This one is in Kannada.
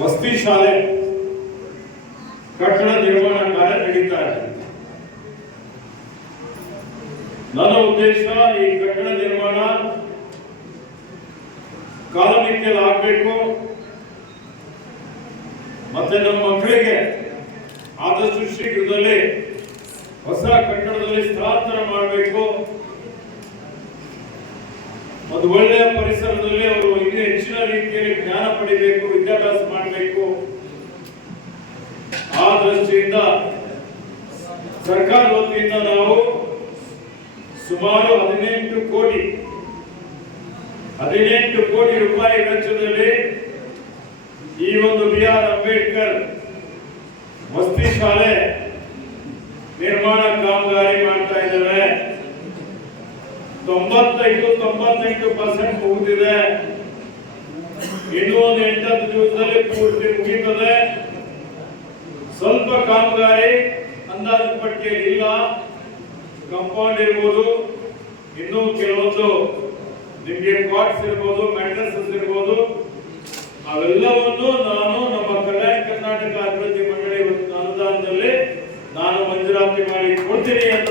ವಸತಿ ಶಾಲೆ ಕಟ್ಟಡ ನಿರ್ಮಾಣ ಕಾರ್ಯ ನಡೀತಾ ಇದೆ. ನನ್ನ ಉದ್ದೇಶ ಈ ಕಟ್ಟಡ ನಿರ್ಮಾಣ ಕಾಲಮಿತಿಯಲ್ಲಿ ಆಗಬೇಕು, ಮತ್ತೆ ನಮ್ಮ ಮಕ್ಕಳಿಗೆ ಆದಷ್ಟು ಶೀಘ್ರದಲ್ಲಿ ಹೊಸ ಕಟ್ಟಡದಲ್ಲಿ ಸ್ಥಳಾಂತರ ಮಾಡಬೇಕು. ಒಂದು ಒಳ್ಳೆಯ ಪರಿಸರದಲ್ಲಿ ಅವರು ಇನ್ನೂ ಹೆಚ್ಚಿನ ರೀತಿಯಲ್ಲಿ ಜ್ಞಾನ ಪಡಿಬೇಕು, ವಿದ್ಯಾಭ್ಯಾಸ ಮಾಡಬೇಕು. ಆ ದೃಷ್ಟಿಯಿಂದ ಸರ್ಕಾರದ ವತಿಯಿಂದ ನಾವು ಸುಮಾರು 18 ಕೋಟಿ ರೂಪಾಯಿ ವೆಚ್ಚದಲ್ಲಿ ಈ ಒಂದು BR ಅಂಬೇಡ್ಕರ್ ವಸತಿ ಶಾಲೆ ನಿರ್ಮಾಣ ಕಾಮಗಾರಿ ಮಾಡ್ತಾ ಇದ್ದಾರೆ. 98% ಮುಗಿದಿದೆ. ಇನ್ನೂ ಒಂದು 8 ದಿವಸದಲ್ಲಿ ಪೂರ್ತಿ ಮುಗಿಯುತ್ತದೆ. ಸ್ವಲ್ಪ ಕಾಮಗಾರಿ ಅಂದಾಜು ಪಟ್ಟಿಯಲ್ಲಿ ಇಲ್ಲ. ಕಾಂಪೌಂಡ್ ಇರ್ಬೋದು, ಇನ್ನೂ ಕೆಲವೊಂದು ನಿಮಗೆ ಕ್ವಾರ್ಟ್ಸ್ ಇರ್ಬೋದು, ಮ್ಯಾಟ್ರಸಸ್ ಇರ್ಬೋದು, ಅವೆಲ್ಲವನ್ನು ನಾನು ನಮ್ಮ ಕರ್ನಾಟಕ ಅಭಿವೃದ್ಧಿ ಮಂಡಳಿ ಅನುದಾನದಲ್ಲಿ ನಾನು ಮಂಜೂರಾತಿ ಮಾಡಿ ಕೊಡ್ತೀನಿ ಅಂತ